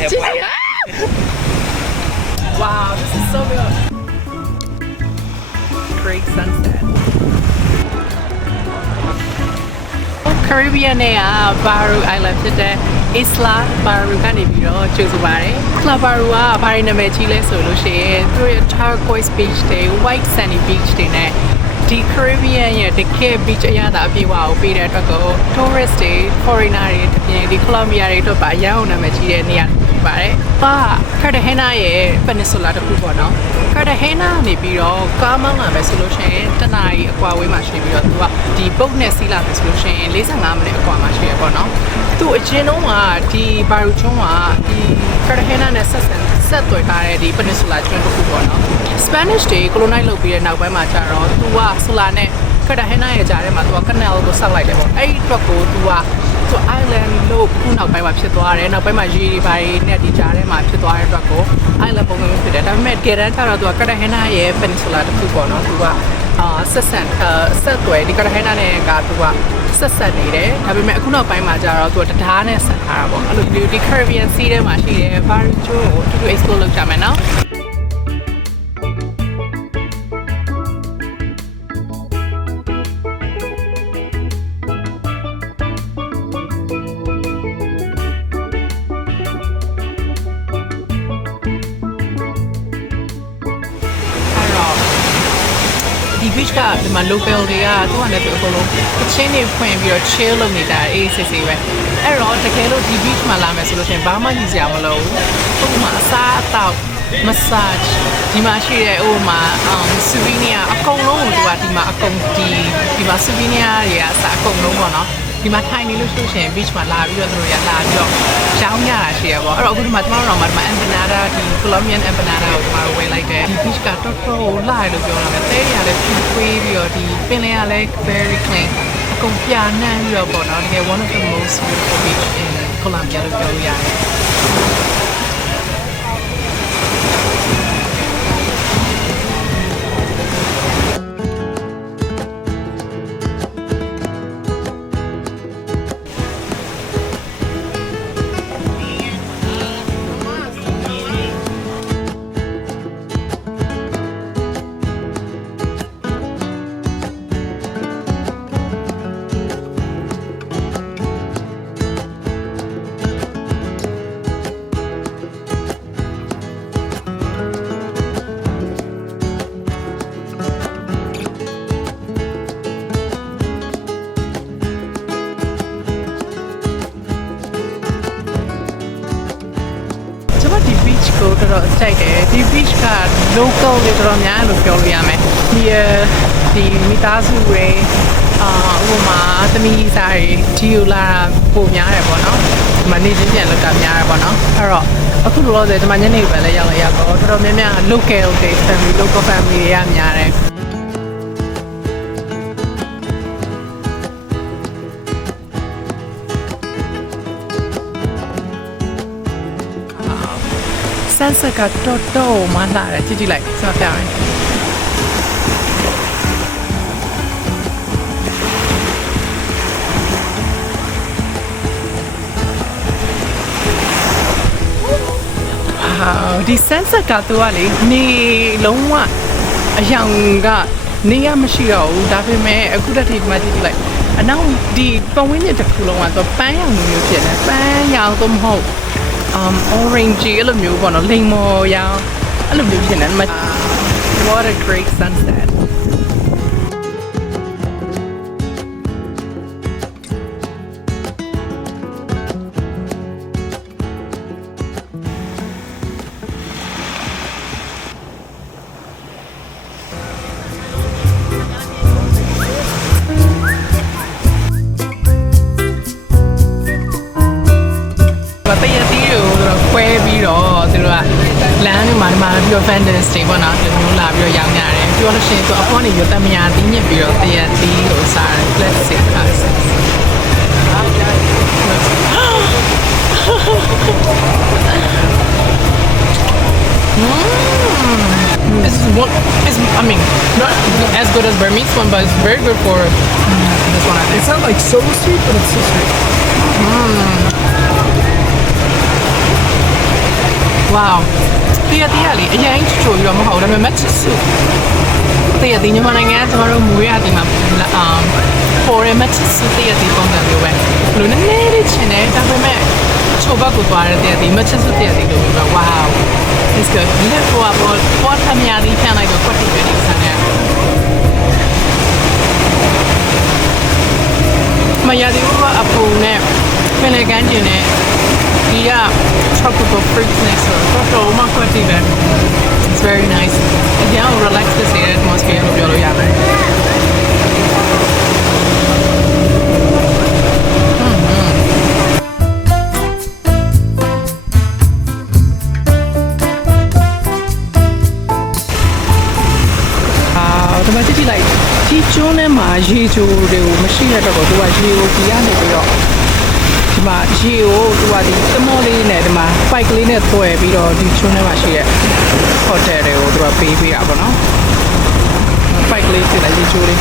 Wow, this is so good. Great sunset. Caribbean နဲ့ Baru Island ဖြစ်တဲ့ Isla Baru ကနေပြီးတော့ကြိုဆိုပါတယ်။ Isla Baru ကဘာတွေနာမည်ကြီးလဲဆိုလို့ရှိရင်သူရဲ့ turquoise beach တွေ white sandy beach တွေနဲ့ဒီ Caribbean ရဲ့တကယ် beach အရသာအပြည့်အဝကိုပေးတဲ့အတွက်ကို tourist တွေ foreigner တွေတပြင်းဒီ Colombia တွေအတွက်ပါအရောင်းနာမည်ကြီးတဲ့နေရာဖြစ်ပါတယ်။Cartagena ရဲ့ peninsula တစ်ခုပေါ့နော်။ Cartagena ကနေပြီးတော့ကားမောင်းလာမယ်ဆိုလို့ရှိရင်တနာရီအကွာဝေးမှာရှိပြီးတော့သူကဒီ boat နဲ့စီးလာမယ်ဆိုလို့ရှိရင်45မိနစ်အကွာမှာရှိရပေါ့နော်။သူအချင်းတော့ကဒီ Baru ကျွန်းကဒီ Cartagena နဲ့ဆက်သွယ်ထားတဲ့ဒီ peninsula ကျွန်းတစ်ခုပေါ့နော်။ Spanish တွေ colonize လုပ်ပြီးတဲ့နောက်ပိုင်းမှာကျတော့သူက solar နဲ့ Cartagena ရဲ့ကြားထဲမှာသူက canal ကိုဆောက်လိုက်တယ်ပေါ့အဲ့ဒီအတွက်ကိုသူကisland လို့ခုနောက်ပိုင်းမှာဖြစ်သွားတယ်နောက်ပိုင်းမှာရေတွေဘာတွေနဲ့ဒီကြားထဲမှာဖြစ်သွားတဲ့အတွက်ကို island ပုံစံမျိုးဖြစ်တယ်ဒါပေမဲ့ Geran ကျတော့သူက Cartagena ရဲ့ peninsula တစ်ခုပေါ့နော်သူကဆက်သွယ်ဒီ Cartagena နဲ့ကသူကဆက်နေတယ်ဒါပေမဲ့အခုနောက်ပိုင်းမှာကျတော့သူကတရားနဲ့ဆက်ထားတာပေါ့အဲ့လိုဒီ Caribbean Sea ထဲမှာရှိတယ် Baru ကျွန်းကိုတူတူ explore လုပ်ကြမယ်နော်ဒီ beach ကဒီမှာ local တွေကသူကလည်းအကုန်လုံးအချင်းတွေဖွင့်ပြီးတော့ chill လုပ်နေတာအေးဆေးဆေးပဲအဲ့တော့တကယ်လို့ဒီ beach မှာလာမယ်ဆိုလို့ရှိရင်ဘာမှညစရာမလိုဘူးဥပမာအစားအသောက် massage ဒီမှာရှိတဲ့ဥပမာsouvenir အကုန်လုံးကိုသူကဒီမှာအကုန်ဒီမှာ souvenir တွေကအစားအကုန်လုံးပေါ့နော်ဒီမှာထိုင်နေလို့ဆိုရှင် beach မှာလာပြီးတော့သူတို့ရလာပြီးတော့ရောင်းရတာရှိရပေါ့အဲ့တော့အခုဒီမှာကျွန်တော်တို့မှာ empanada ဒီ Colombian empanada ကိုကျွန်တော်တို့ဝယ်လိုက်တယ်ဒီ beach ကတော်တော်လာလို့ပြောတာပဲတဲရလည်းဖြူခွေးပြီးတော့ဒီပင်လယ်ကလည်း very clean အကုန်ပြာနှမ်းပြီးတော့ပေါ့နော်တကယ် one of the most beautiful beach in Colombia လို့ပြောလို့ရတယ်ဒီ beach ကိုတော်တော်စိုက်တယ်ဒီ beach က local တွေတော်တော်များလို့ပြောလို့ရမယ်ဒီမိသားစုတွေဥပမာသမီးသားတွေဒီလိုလာပိုများတယ်ပေါ့နော်ဒီမှာနေချင်းပြန်လောက်ကများတယ်ပေါ့နော်အဲ့တော့အခုလောလောဆယ်ဒီမှာညနေပဲလဲရောက်လာရတော့တော်တော်များများ local တွေ local family တွေကများတယ်sunset ကတော်တော်မှလာတယ်ကြည့်လိုက်ဆက်ပြမယ်ဒီ sunset ကသူကလေနေလုံးဝအယောင်ကနေရမရှိတော့ဘူးဒါပေမဲ့အခုတည်းကမှကြည့်လိုက်အနောက်ဒီပတ်ဝန်းကျင်တစ်ခုလုံးကတော့ပန်းရောင်မျိုးဖြစ်တယ်ပန်းရောင်တော့မဟုတ်orange အဲ့လိုမျိုးပေါ့နော်လိမ္မော်ရောင်အဲ့လိုမျိုးဖြစ်နေတယ် What a great sunset vendors တွေပေါ့နော်ဒီမျိုးလာပြီးတော့ရောင်းရတယ်ပြောလို့ရှိရင်သူအပေါ်နေရတက်မရသေးညစ်ပြီးတော့တရတီးကိုစားတယ် plastic cups I mean not as good as Burmese one but it's very good for this one I think. It's not like so sweet but it's so sweet wow တရသေးရလေအရင်ချိုပြီးတော့မဟုတ်ဒါပေမဲ့မချစ်စုတရသေးညီမနိုင်ငံကကျမတို့မူရအဒီမှာပေါ်ရမချစ်စုတရသေးပုံစံမျိုးပဲလူနည်းနည်းလေးချင်တယ်ဒါပေမဲ့ချိုဘက်ကိုသွားရတဲ့တရသေးမချစ်စုတရသေးလို့ပြော wow it's good ဒီလိုပေါ်ထမရသေးခံလိုက်တော့ကွက်တီပဲဒီစမ်းရမရသေးဘူးအပူနဲ့ပင်လေကန်းကျင်နဲ့ဒီက tropical fruits နဲ့ဆိုတော့မှကွက်တီပဲ it's very nice အရင်က relax တဲ့ atmosphere လို့ပြောလို့ရမယ်ဒီမှာကြည့်လိုက်ဒီကျွန်းထဲမှာရေချိုတွေကိုမရှိရတော့သူကရေကိုဒီကနေပြီးတော့ဒီမှာရေကိုသူကဒီသမောလေးနဲ့ဒီမှာ spike လေးနဲ့သွယ်ပြီးတော့ဒီကျွန်းထဲမှာရှိတဲ့ hotel တွေကိုသူကပေးပေးတာပေါ့နော် spike လေးပြလိုက်ရေချိုလေး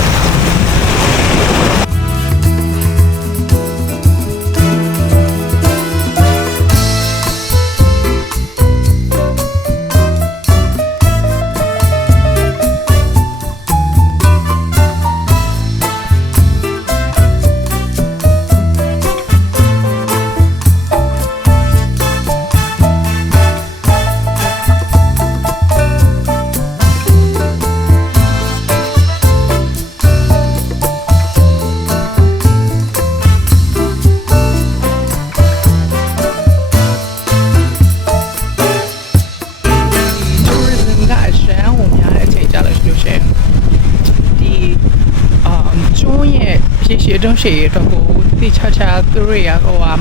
အတွင်းရှည်ရတော့ကိုတိချာချာသူတို့ရ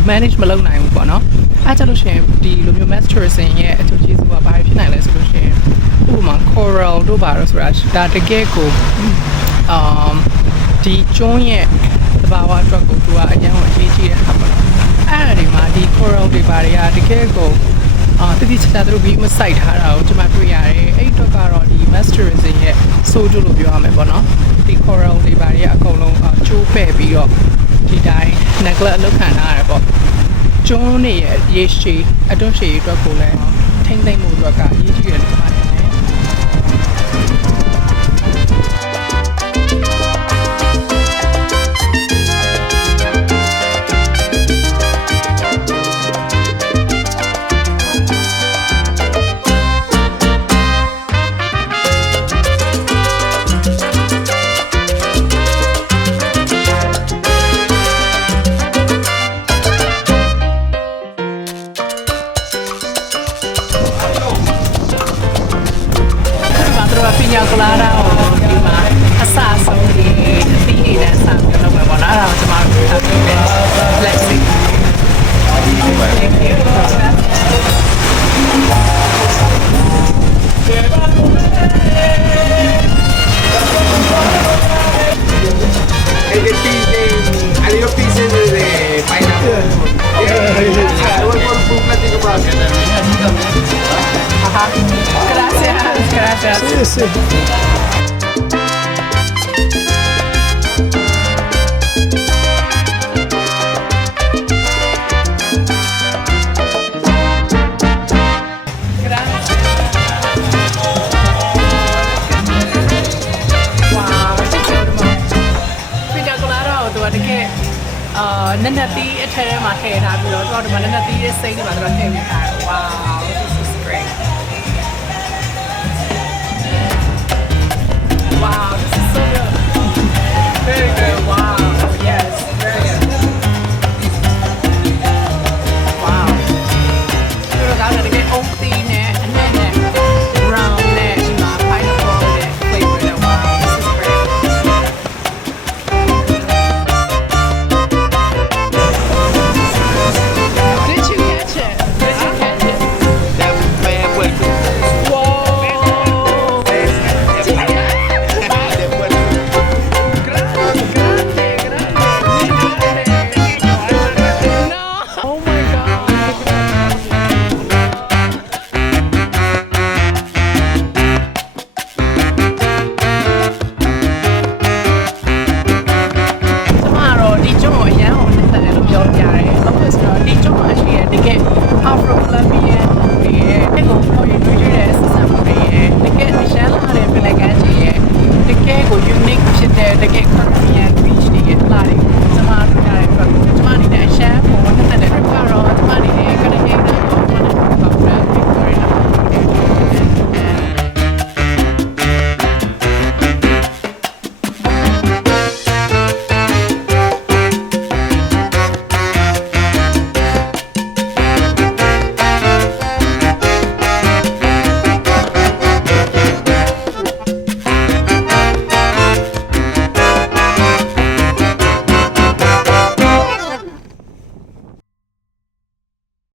manage မလုပ်နိုင်ဘူးပေါ့နော်အဲကြလို့ရှိရင်ဒီလိုမျိုး mass tourism ရဲ့အကျိုးကျေးဇူးကဘာဖြစ်နိုင်လဲဆိုလို့ရှိရင်ဥပမာ coral တို့ပါတော့ဆိုတာဒါတကယ်ကိုဒီကျွန်းရဲ့သဘာဝအတွက်ကိုသူကအရင်ကအရေးကြီးတဲ့ဟာပေါ့နော်အဲ့ဒီမှာဒီ coral တွေပါတွေကတကယ်ကိုတိချာချာသူတို့ပြီးမစိုက်ထားတာကိုကျွန်မတွေ့ရတယ်အဲ့တော့ကတော့ဒီ mass tourism ရဲ့ဆိုးကျိုးလို့ပြောရမယ်ပေါ့နော်ဒီ coral တွေပါတွေကအကုန်လုံးကျိုးပဲ့ပြီးတော့ဒီတိုင်း neglect လုပ်ခံထားရတယ်ပေါ့ကျွန်းတွေရဲ့ရေရှည်အတွန်းရှည်အတွက်ကိုလည်းထိမ့်သိမ့်မှုအတွက်ကအရေးကြီးတယ်လို့ပြောရတယ်ပညာကလာတာကိုဒီမှာအစဆုံးဒီအသီးတွေနဲ့ဆက်ပြီးလုပ်မယ်ပေါ့နော်အဲ့ဒါကိုကျွန်တော်တို့ထားပြီး let's see thank you hay dos pieces de pineapple. Un platico para que ajá gracias Sí, sí.နက်နက်တီးအထဲထဲမှာထည့်ထားပြီးတော့ဒီမှာနက်နက်တီးရဲ့စိမ့်တွေမှာတော့ထည့်ပေးထားတယ်ဝါ